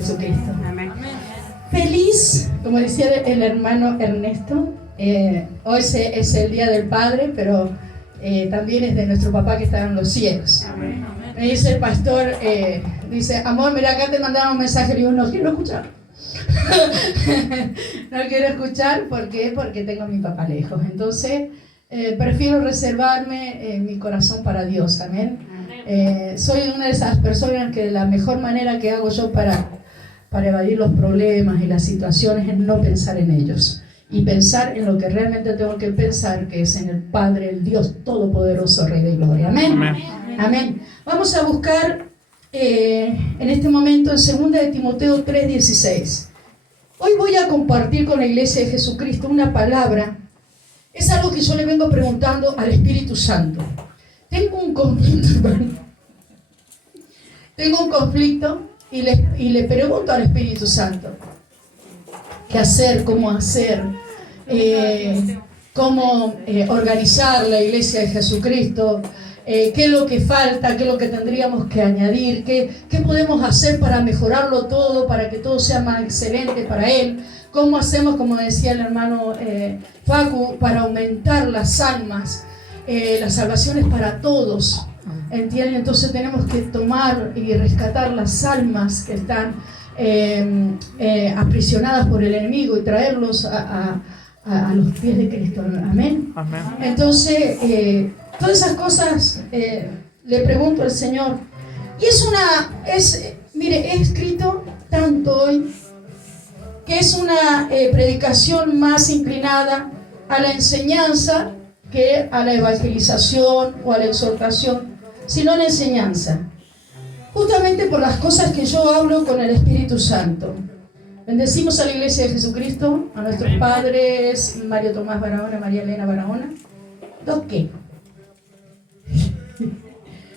Jesucristo. Amén. Feliz, como decía el hermano Ernesto, hoy es el Día del Padre, pero también es de nuestro papá que está en los cielos. Amén. Me dice el pastor, dice, amor, mira, acá te mandaron un mensaje, y digo, no quiero escuchar. No quiero escuchar, ¿por qué? Porque tengo a mi papá lejos. Entonces, prefiero reservarme mi corazón para Dios. Amén. Soy una de esas personas que la mejor manera que hago yo para evadir los problemas y las situaciones es no pensar en ellos y pensar en lo que realmente tengo que pensar, que es en el Padre, el Dios Todopoderoso, Rey de Gloria. Amén. Amén. Amén. Vamos a buscar en este momento en 2 de Timoteo 3:16. Hoy voy a compartir con la Iglesia de Jesucristo una palabra. Es algo que yo le vengo preguntando al Espíritu Santo. Tengo un conflicto, hermano. Tengo un conflicto y le pregunto al Espíritu Santo qué hacer, cómo hacer, cómo organizar la Iglesia de Jesucristo, qué es lo que falta, qué es lo que tendríamos que añadir, qué podemos hacer para mejorarlo todo, para que todo sea más excelente para Él. ¿Cómo hacemos, como decía el hermano Facu, para aumentar las almas, las salvaciones para todos? ¿Entienden? Entonces tenemos que tomar y rescatar las almas que están aprisionadas por el enemigo y traerlos a los pies de Cristo. Amén. Amén. Entonces, todas esas cosas le pregunto al Señor. Y mire, he escrito tanto hoy que es una predicación más inclinada a la enseñanza que a la evangelización o a la exhortación, sino a la enseñanza. Justamente por las cosas que yo hablo con el Espíritu Santo. Bendecimos a la Iglesia de Jesucristo, a nuestros padres, Mario Tomás Barahona, María Elena Barahona. ¿Dos qué?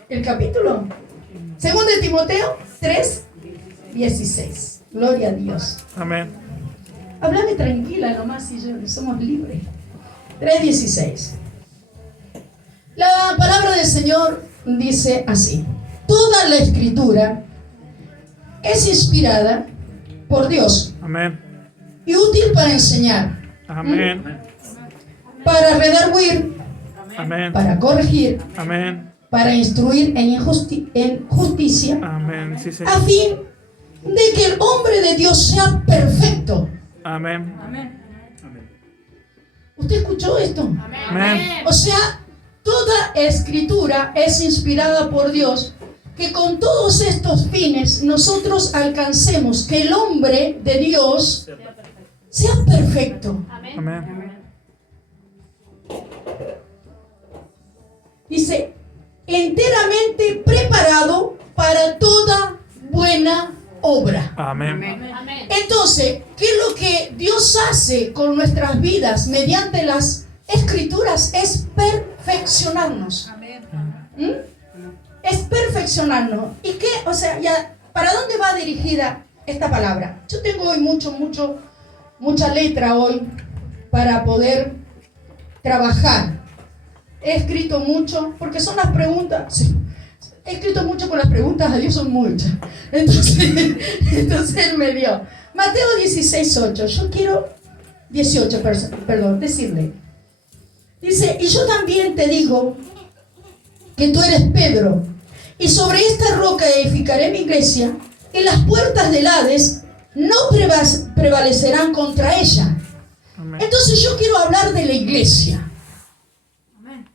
El capítulo 2 de Timoteo 3:16. Gloria a Dios. Amén. Háblame tranquila nomás y somos libres. 3:16. La palabra del Señor dice así: toda la Escritura es inspirada por Dios. Amén. Y útil para enseñar. Amén. Para redarguir. Amén. Para corregir. Amén. Para instruir en justicia. Amén. Sí, a fin de que el hombre de Dios sea perfecto. Amén. Amén. ¿Usted escuchó esto? Amén. O sea, toda escritura es inspirada por Dios, que con todos estos fines nosotros alcancemos que el hombre de Dios sea perfecto. Amén. Dice, enteramente preparado para toda buena obra. Amén. Entonces, ¿qué es lo que Dios hace con nuestras vidas mediante las escrituras? Es perfeccionarnos. ¿Mm? Es perfeccionarnos. ¿Y qué? O sea, ya, ¿para dónde va dirigida esta palabra? Yo tengo hoy mucha letra hoy para poder trabajar. He escrito mucho, porque son las preguntas. Sí. He escrito mucho con las preguntas, a Dios son muchas. Entonces Él me dio. Mateo 16:8. Yo quiero 18, perdón, decirle. Dice, y yo también te digo que tú eres Pedro, y sobre esta roca edificaré mi iglesia, y las puertas del Hades no prevalecerán contra ella. Amén. Entonces yo quiero hablar de la iglesia. Amén.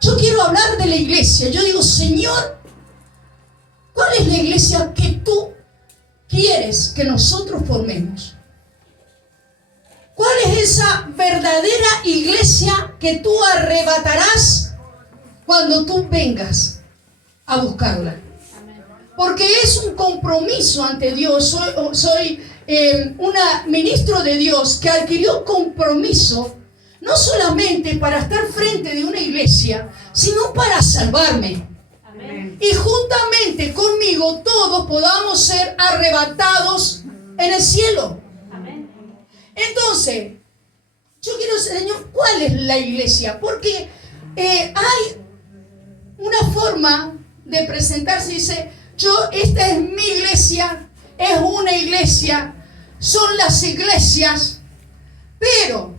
Yo quiero hablar de la iglesia. Yo digo, Señor, ¿cuál es la iglesia que tú quieres que nosotros formemos? ¿Cuál es esa verdadera iglesia que tú arrebatarás cuando tú vengas a buscarla? Porque es un compromiso ante Dios. Soy una ministro de Dios que adquirió compromiso no solamente para estar frente de una iglesia, sino para salvarme. Amén. Y juntamente conmigo todos podamos ser arrebatados en el cielo. Amén. Entonces, yo quiero, Señor, ¿cuál es la iglesia? Porque hay una forma de presentarse, dice, esta es mi iglesia es una iglesia, son las iglesias, pero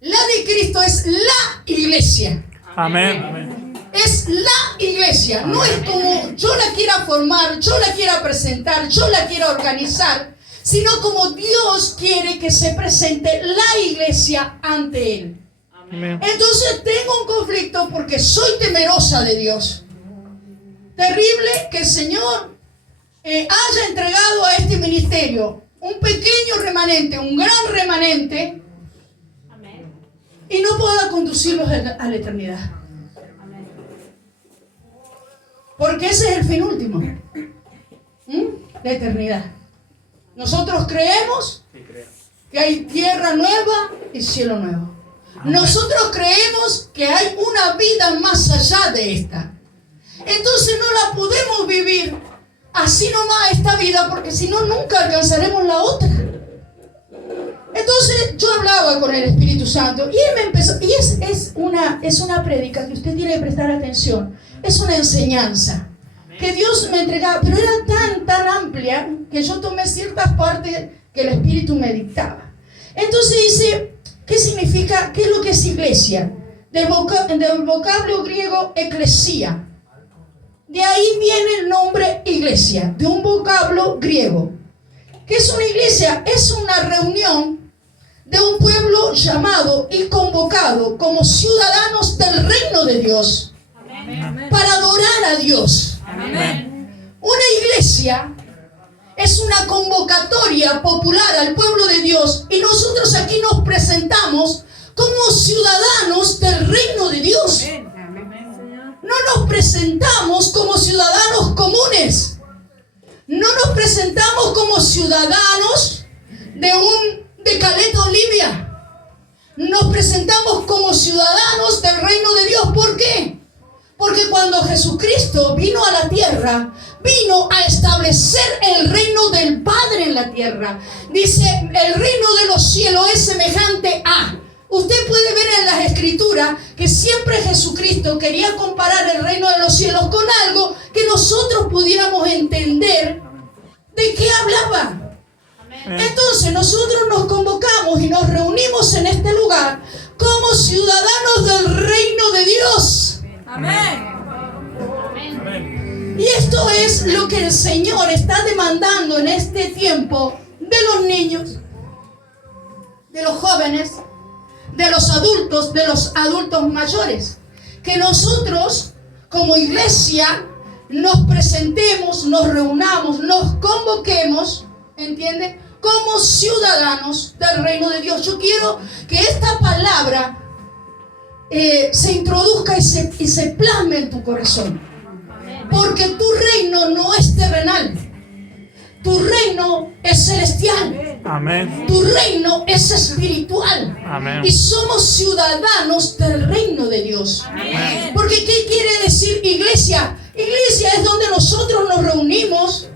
la de Cristo es la iglesia. Amén. Es la iglesia. No es como yo la quiera formar, yo la quiera presentar, yo la quiera organizar, sino como Dios quiere que se presente la iglesia ante Él. Amén. Entonces tengo un conflicto porque soy temerosa de Dios. Terrible que el Señor haya entregado a este ministerio un pequeño remanente, un gran remanente, y no pueda conducirlos a la eternidad. Porque ese es el fin último. La eternidad. Nosotros creemos que hay tierra nueva y cielo nuevo. Nosotros creemos que hay una vida más allá de esta. Entonces no la podemos vivir así nomás esta vida, porque si no nunca alcanzaremos la otra. Entonces yo hablaba con el Espíritu Santo y él me empezó, y es una prédica que usted tiene que prestar atención, es una enseñanza que Dios me entregaba, pero era tan amplia que yo tomé ciertas partes que el Espíritu me dictaba. Entonces dice, ¿qué significa? ¿Qué es lo que es iglesia? Del vocablo griego eclesía. De ahí viene el nombre iglesia, de un vocablo griego. ¿Qué es una iglesia? Es una reunión de un pueblo llamado y convocado como ciudadanos del reino de Dios. Amén. Para adorar a Dios. Amén. Una iglesia es una convocatoria popular al pueblo de Dios, y nosotros aquí nos presentamos como ciudadanos del reino de Dios. No nos presentamos como ciudadanos comunes. No nos presentamos como ciudadanos de Caleta, Olivia. Nos presentamos como ciudadanos del reino de Dios. ¿Por qué? Porque cuando Jesucristo vino a la tierra, vino a establecer el reino del Padre en la tierra. Dice, el reino de los cielos es semejante a... Usted puede ver en las Escrituras que siempre Jesucristo quería comparar el reino de los cielos con algo que nosotros pudiéramos entender de qué hablaba. Entonces nosotros nos convocamos y nos reunimos en este lugar como ciudadanos del reino de Dios. Amén. Y esto es lo que el Señor está demandando en este tiempo de los niños, de los jóvenes, de los adultos mayores. Que nosotros como iglesia nos presentemos, nos reunamos, nos convoquemos, ¿entiende? Como ciudadanos del reino de Dios. Yo quiero que esta palabra se introduzca y se plasme en tu corazón. Porque tu reino no es terrenal. Tu reino es celestial. Amén. Tu reino es espiritual. Amén. Y somos ciudadanos del reino de Dios. Amén. Porque ¿qué quiere decir iglesia? Iglesia es donde nosotros nos reunimos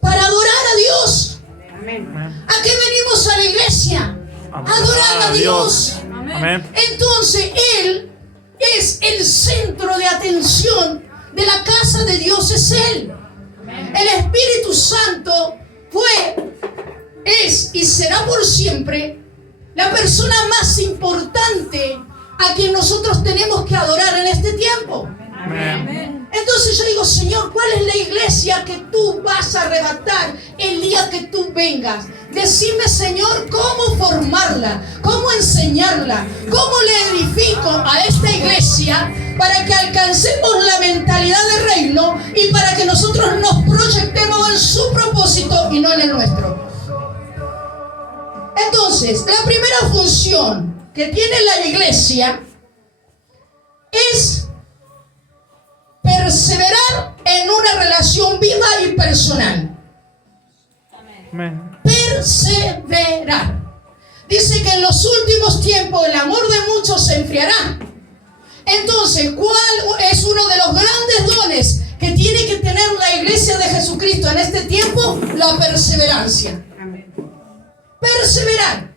para adorar a Dios. Amén. ¿A qué venimos a la iglesia? A adorar a Dios. Amén. Entonces Él es el centro de atención de la casa de Dios, es Él. El Espíritu Santo fue, es y será por siempre la persona más importante a quien nosotros tenemos que adorar en este tiempo. Amén. Entonces yo digo, Señor, ¿cuál es la iglesia que tú vas a arrebatar el día que tú vengas? Decime, Señor, cómo formarla, cómo enseñarla, cómo le edifico a esta iglesia para que alcancemos la mentalidad del reino y para que nosotros nos proyectemos en su propósito y no en el nuestro. Entonces, la primera función que tiene la iglesia es perseverar en una relación viva y personal. Amén. Perseverar. Dice que en los últimos tiempos el amor de muchos se enfriará. Entonces, ¿cuál es uno de los grandes dones que tiene que tener la iglesia de Jesucristo en este tiempo? La perseverancia. Perseverar.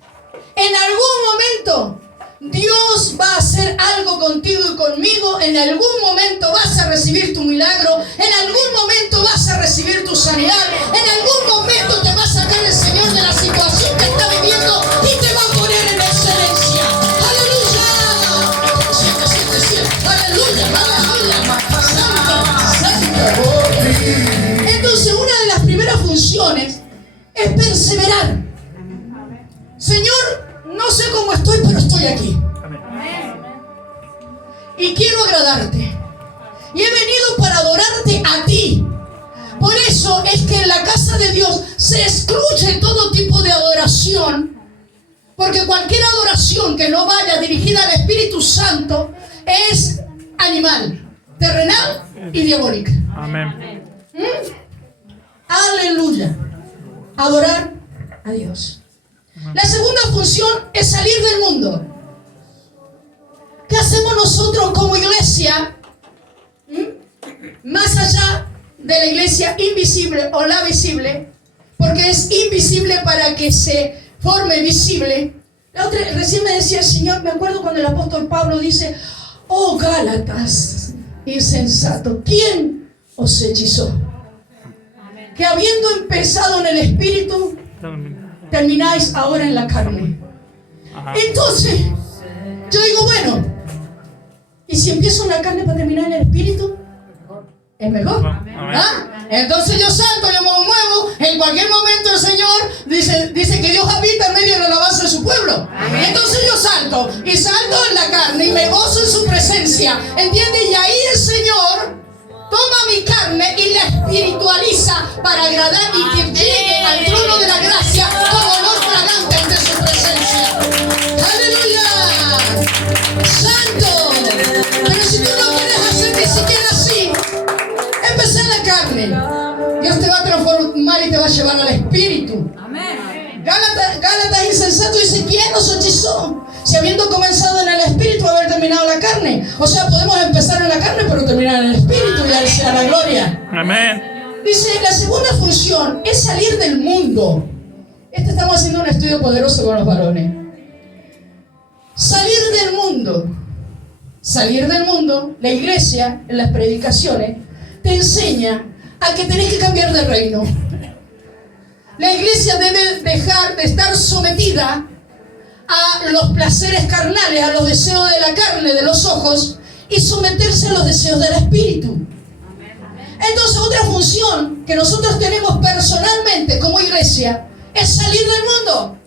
En algún momento Dios va a hacer algo contigo y conmigo. En algún momento vas a recibir tu milagro. En algún momento vas a recibir tu sanidad. En algún momento es perseverar. Señor, no sé cómo estoy, pero estoy aquí. Y quiero agradarte. Y he venido para adorarte a ti. Por eso es que en la casa de Dios se excluye todo tipo de adoración. Porque cualquier adoración que no vaya dirigida al Espíritu Santo es animal, terrenal y diabólica. Amén. Aleluya. Adorar a Dios. La segunda función es salir del mundo. ¿Qué hacemos nosotros como iglesia? Más allá de la iglesia invisible o la visible, porque es invisible para que se forme visible. La otra, recién me decía el Señor, me acuerdo cuando el apóstol Pablo dice: oh Gálatas, insensato, ¿quién os hechizó? Que habiendo empezado en el espíritu, termináis ahora en la carne. Entonces, yo digo, bueno, ¿y si empiezo en la carne para terminar en el espíritu? ¿Es mejor? ¿Ah? Entonces yo salto, yo me muevo. En cualquier momento el Señor dice que Dios habita en medio de la alabanza de su pueblo. Entonces yo salto y salto en la carne y me gozo en su presencia. ¿Entiendes? Y ahí el Señor toma mi carne y la espiritualiza para agradar y que llegue al trono de la gracia con olor fragante ante su presencia. ¡Aleluya! ¡Santo! Pero si tú no quieres hacer ni siquiera así, empezar en la carne, Dios te va a transformar y te va a llevar al espíritu. Gálatas insensato dice: ¿quién nos hechizó? Si habiendo comenzado en el espíritu, haber terminado en la carne. O sea, podemos empezar en la carne, pero terminar en el espíritu, y a él sea la gloria. Amén. Dice, la segunda función es salir del mundo. Estamos haciendo un estudio poderoso con los varones. Salir del mundo. Salir del mundo, la iglesia, en las predicaciones, te enseña a que tenés que cambiar de reino. La iglesia debe dejar de estar sometida a los placeres carnales, a los deseos de la carne, de los ojos, y someterse a los deseos del espíritu. Entonces, otra función que nosotros tenemos personalmente como iglesia es salir del mundo.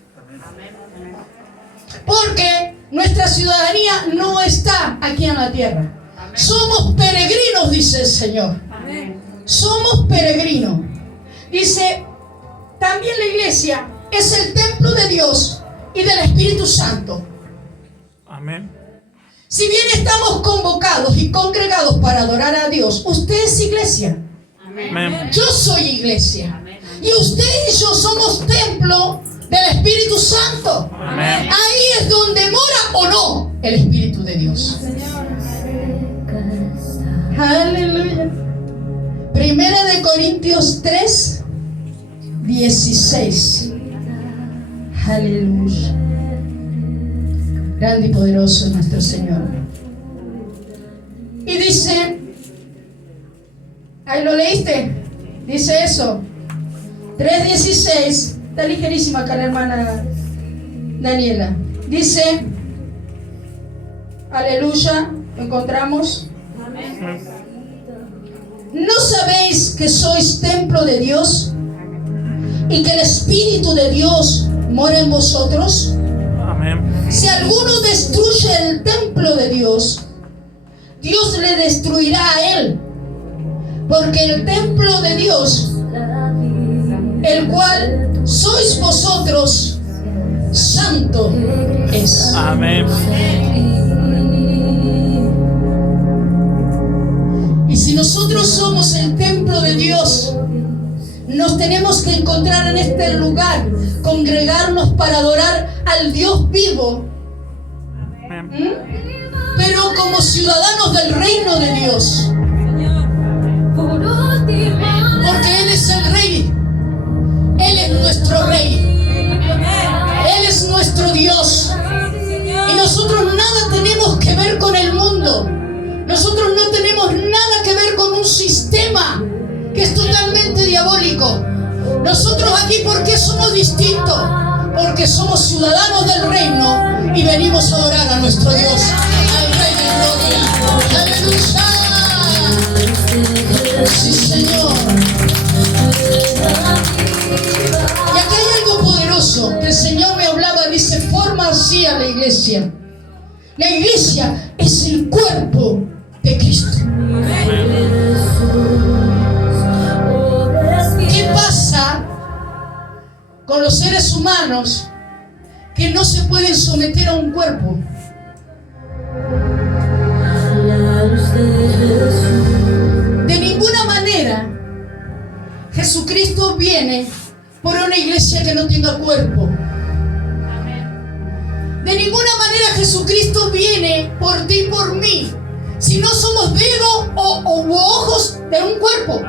Porque nuestra ciudadanía no está aquí en la tierra. Somos peregrinos, dice el Señor. Somos peregrinos. Dice, también la iglesia es el templo de Dios y del Espíritu Santo. Amén. Si bien estamos convocados y congregados para adorar a Dios, usted es iglesia. Amén. Yo soy iglesia. Y usted y yo somos templo del Espíritu Santo. Amén. Ahí es donde mora o no el Espíritu de Dios. Aleluya. Primera de Corintios 3, 16. Aleluya. Grande y poderoso es nuestro Señor. Y dice, ahí lo leíste, dice eso, 3:16, está ligerísima acá la hermana Daniela. Dice, aleluya, ¿lo encontramos? ¿No sabéis que sois templo de Dios y que el Espíritu de Dios mora en vosotros? Amén. Si alguno destruye el templo de Dios, Dios le destruirá a él, porque el templo de Dios, el cual sois vosotros, santo es. Amén. Y si nosotros somos el templo de Dios, nos tenemos que encontrar en este lugar, congregarnos para adorar al Dios vivo, pero como ciudadanos del reino de Dios, porque Él es el Rey, Él es nuestro Rey, Él es nuestro Dios, y nosotros nada tenemos que ver con el mundo. Nosotros no tenemos nada que ver con un sistema que es totalmente diabólico. Nosotros aquí, ¿por qué somos distintos? Porque somos ciudadanos del reino y venimos a adorar a nuestro Dios, al Rey de Gloria. ¡Aleluya! Sí, Señor. Y acá iglesia? La iglesia es el cuerpo de Cristo. ¿Qué pasa con los seres humanos que no se pueden someter a un cuerpo? De ninguna manera Jesucristo viene por una iglesia que no tenga cuerpo. De ninguna manera Jesucristo viene por ti y por mí si no somos dedos o ojos de un cuerpo.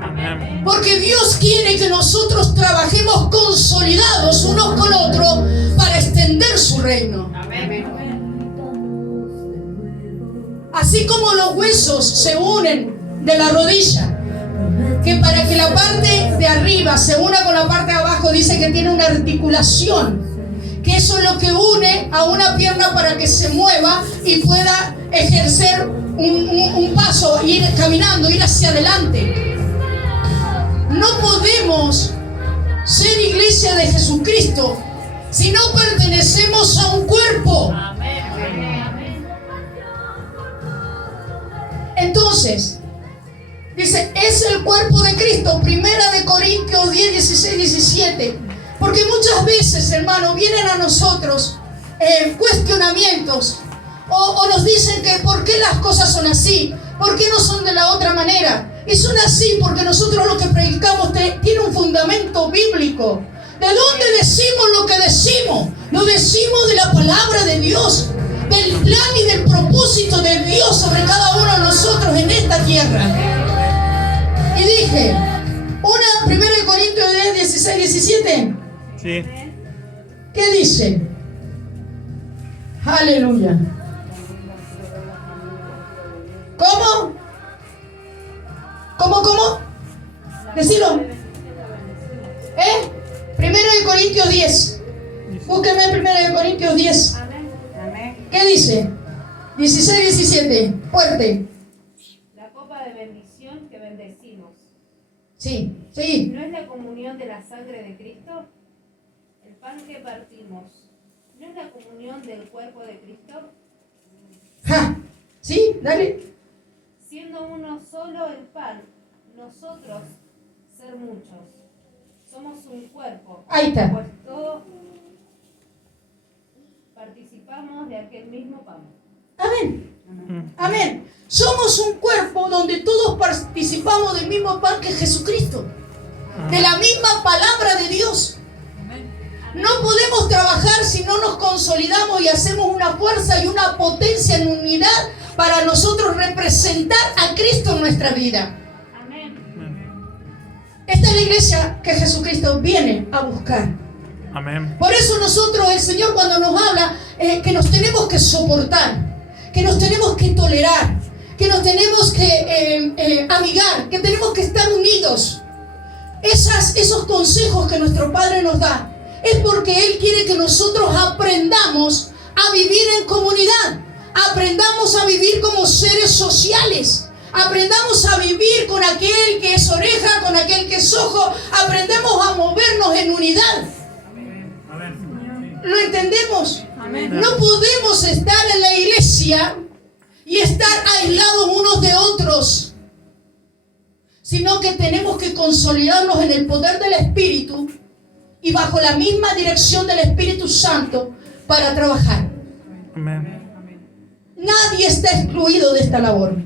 Amén. Porque Dios quiere que nosotros trabajemos consolidados unos con otros para extender su reino. Así como los huesos se unen de la rodilla, que para que la parte de arriba se una con la parte de abajo, dice que tiene una articulación, que eso es lo que une a una pierna para que se mueva y pueda ejercer un paso, ir caminando, ir hacia adelante. No podemos ser iglesia de Jesucristo si no pertenecemos a un cuerpo. Entonces, dice, es el cuerpo de Cristo. Primera de Corintios 10, 16, 17. Porque muchas veces, hermano, vienen a nosotros cuestionamientos o nos dicen que por qué las cosas son así, por qué no son de la otra manera. Y son así porque nosotros lo que predicamos tiene un fundamento bíblico. ¿De dónde decimos lo que decimos? Lo decimos de la palabra de Dios, del plan y del propósito de Dios sobre cada uno de nosotros en esta tierra. Y dije, Primera de Corintios 10, 16, 17. Sí. ¿Qué dice? Aleluya. ¿Cómo? ¿Cómo? Decilo. Primera de Corintios 10. Búsqueme Primera de Corintios 10. ¿Qué dice? 16, 17. Fuerte. La copa de bendición que bendecimos. Sí. ¿No es la comunión de la sangre de Cristo? El pan que partimos, ¿no es la comunión del cuerpo de Cristo? ¿Sí? Dale. Siendo uno solo el pan, nosotros ser muchos. Somos un cuerpo. Ahí está. Pues todos participamos de aquel mismo pan. Amén. Somos un cuerpo donde todos participamos del mismo pan que Jesucristo. De la misma palabra de Dios. No podemos trabajar si no nos consolidamos y hacemos una fuerza y una potencia en unidad para nosotros representar a Cristo en nuestra vida. Esta es la iglesia que Jesucristo viene a buscar. Amén. Por eso nosotros, el Señor cuando nos habla, que nos tenemos que soportar, que nos tenemos que tolerar, que nos tenemos que amigar, que tenemos que estar unidos. Esos consejos que nuestro Padre nos da es porque Él quiere que nosotros aprendamos a vivir en comunidad, aprendamos a vivir como seres sociales, aprendamos a vivir con aquel que es oreja, con aquel que es ojo, aprendemos a movernos en unidad. ¿Lo entendemos? No podemos estar en la iglesia y estar aislados unos de otros, sino que tenemos que consolidarnos en el poder del Espíritu y bajo la misma dirección del Espíritu Santo para trabajar. Amén. Nadie está excluido de esta labor.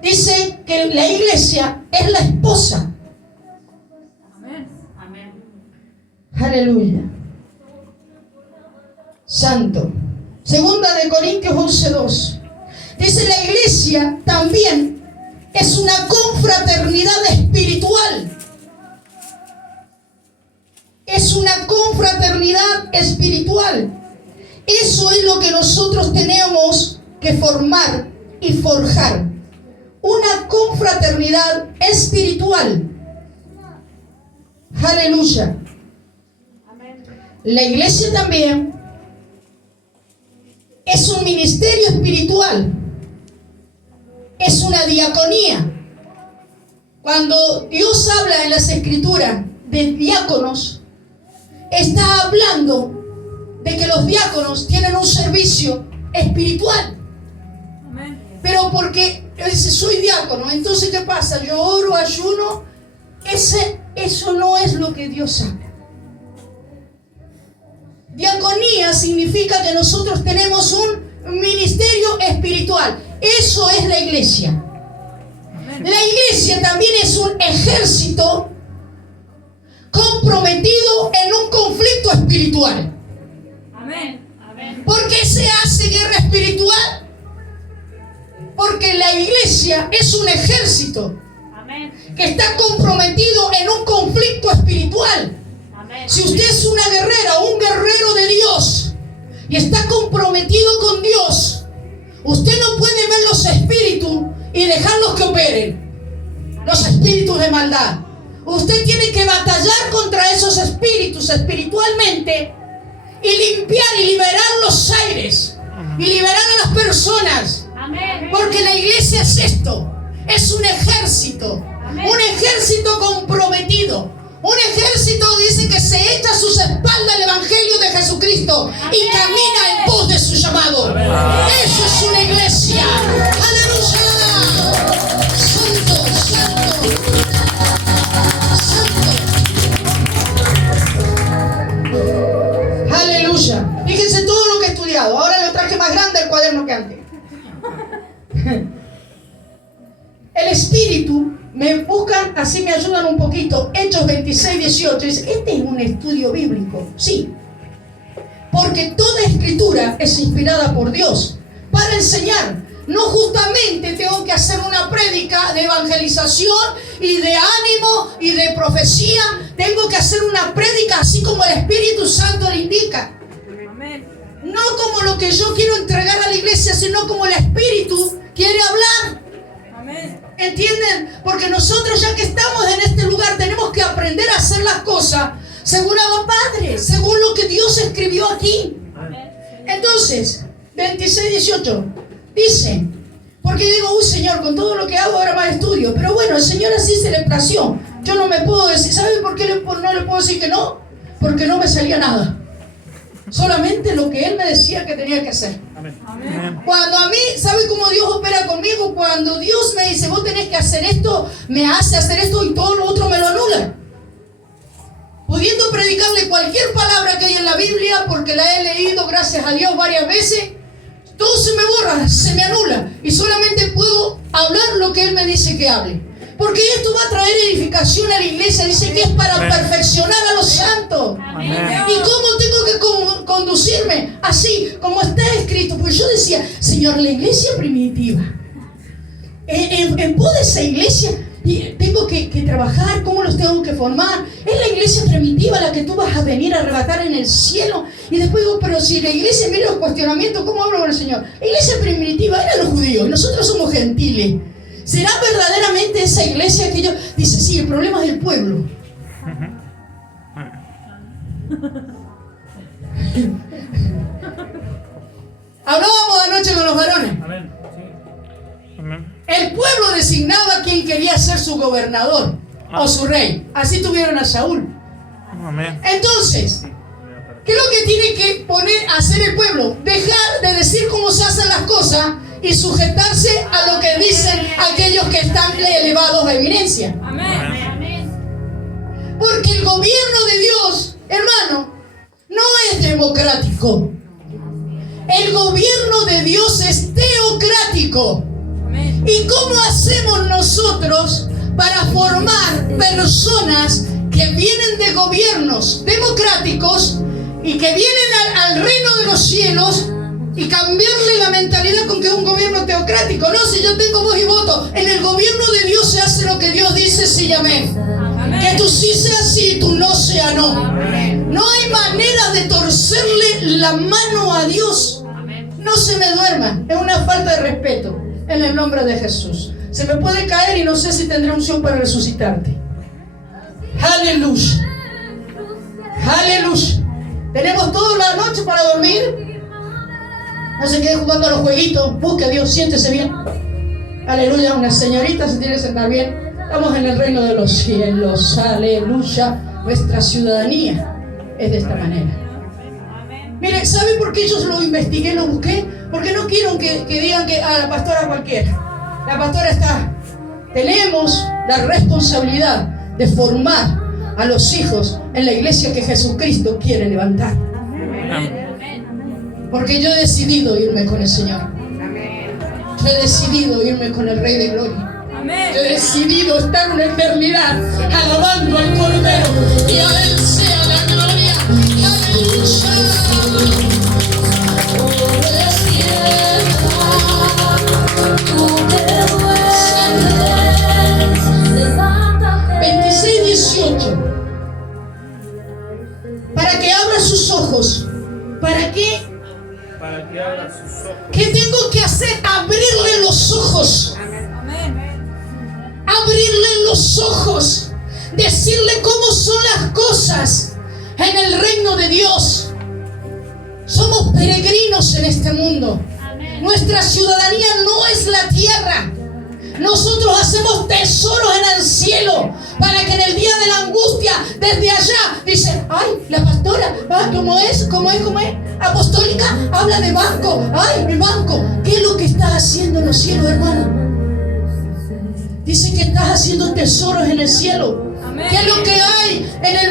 Dice que la iglesia es la esposa. Aleluya. Santo. Segunda de Corintios 11:2. Dice la iglesia también es una confraternidad espiritual. Es una confraternidad espiritual. Eso es lo que nosotros tenemos que formar y forjar. Una confraternidad espiritual. Aleluya. La iglesia también es un ministerio espiritual. Es una diaconía. Cuando Dios habla en las Escrituras de diáconos, está hablando de que los diáconos tienen un servicio espiritual. Pero porque dice, soy diácono, entonces ¿qué pasa? Yo oro, ayuno. Eso no es lo que Dios habla. Diaconía significa que nosotros tenemos un ministerio espiritual. Eso es la iglesia. La iglesia también es un ejército comprometido en un conflicto espiritual. ¿Por qué se hace guerra espiritual? Porque la iglesia es un ejército que está comprometido en un conflicto espiritual. Si usted es una guerrera o un guerrero de Dios y está comprometido con Dios, usted no puede ver los espíritus y dejarlos que operen, los espíritus de maldad. Usted tiene que batallar contra esos espíritus espiritualmente y limpiar y liberar los aires y liberar a las personas. Porque la iglesia es esto, es un ejército comprometido. Un ejército dice que se echa a sus espaldas el evangelio de Jesucristo y camina en pos de su llamado. Eso es una iglesia. Aleluya. Santo, santo, santo. Aleluya. Fíjense todo lo que he estudiado. Ahora lo traje más grande el cuaderno que antes. El espíritu, me buscan, así me ayudan un poquito. Hechos 26, 18. Dice, este es un estudio bíblico. Sí. Porque toda escritura es inspirada por Dios para enseñar. No justamente tengo que hacer una prédica de evangelización y de ánimo y de profecía. Tengo que hacer una prédica así como el Espíritu Santo le indica. No como lo que yo quiero entregar a la iglesia, sino como el Espíritu quiere hablar. ¿Entienden? Porque nosotros, ya que estamos en este lugar, tenemos que aprender a hacer las cosas según Abba Padre, según lo que Dios escribió aquí. Entonces, 26, 18 dice, porque digo, uy Señor, con todo lo que hago ahora más estudio, pero bueno, el Señor así se le plació. Yo no me puedo decir, ¿saben por qué no le puedo decir que no? Porque no me salía nada. Solamente lo que Él me decía que tenía que hacer. Amén. Cuando a mí, ¿sabe cómo Dios opera conmigo? Cuando Dios me dice, vos tenés que hacer esto, me hace hacer esto y todo lo otro me lo anula. Pudiendo predicarle cualquier palabra que hay en la Biblia, porque la he leído, gracias a Dios, varias veces, todo se me borra, se me anula. Y solamente puedo hablar lo que Él me dice que hable. Porque esto va a traer edificación a la iglesia. Dice que es para perfeccionar a los santos. Amén. ¿Y cómo tengo que conducirme? Así, como está escrito. Pues yo decía, Señor, la iglesia primitiva, en pos de esa iglesia, tengo que trabajar. ¿Cómo los tengo que formar? Es la iglesia primitiva la que tú vas a venir a arrebatar en el cielo. Y después digo, pero si la iglesia, mira los cuestionamientos, ¿cómo hablo con el Señor? La iglesia primitiva eran los judíos y nosotros somos gentiles. ¿Será verdaderamente esa iglesia que yo... Dice, sí, el problema es el pueblo. Hablábamos anoche con los varones. El pueblo designaba a quien quería ser su gobernador o su rey. Así tuvieron a Saúl. Entonces, ¿qué es lo que tiene que hacer el pueblo? Dejar de decir cómo se hacen las cosas y sujetarse a lo que dicen aquellos que están elevados a eminencia. Amén. Porque el gobierno de Dios, hermano, no es democrático. El gobierno de Dios es teocrático. ¿Y cómo hacemos nosotros para formar personas que vienen de gobiernos democráticos y que vienen al reino de los cielos y cambiarle la mentalidad con que es un gobierno teocrático? No, si yo tengo voz y voto. En el gobierno de Dios se hace lo que Dios dice, sí y amén. Que tú sí sea sí y tú no sea no. Amén. No hay manera de torcerle la mano a Dios. Amén. No se me duerman, es una falta de respeto. En el nombre de Jesús. Se me puede caer y no sé si tendré unción para resucitarte. Aleluya. Aleluya. Tenemos toda la noche para dormir. No se quede jugando a los jueguitos. Busque a Dios, siéntese bien. Aleluya. Una señorita se tiene que sentar bien. Estamos en el reino de los cielos. Aleluya. Nuestra ciudadanía es de esta manera. Mire, ¿sabe por qué yo lo investigué, lo busqué? Porque no quiero que digan que a la pastora cualquiera. La pastora está. Tenemos la responsabilidad de formar a los hijos en la iglesia que Jesucristo quiere levantar. Porque yo he decidido irme con el Señor. Yo he decidido irme con el Rey de Gloria. Yo he decidido estar una eternidad alabando al Cordero, y a Él sea la gloria. Aleluya. 26:18. Para que abra sus ojos. ¿Para qué? Para que abra sus ojos. ¿Qué tengo que hacer? Abrirle los ojos. Abrirle los ojos. Decirle cómo son las cosas en el reino de Dios. Somos peregrinos en este mundo. Nuestra ciudadanía no es la tierra. Nosotros hacemos tesoros en el cielo, para que en el día de la angustia, desde allá, dice, ay, la pastora, ¿cómo es? Apostólica, habla de banco. Ay, mi banco. ¿Qué es lo que estás haciendo en los cielos, hermano? Dice que estás haciendo tesoros en el cielo. ¿Qué es lo que hay en el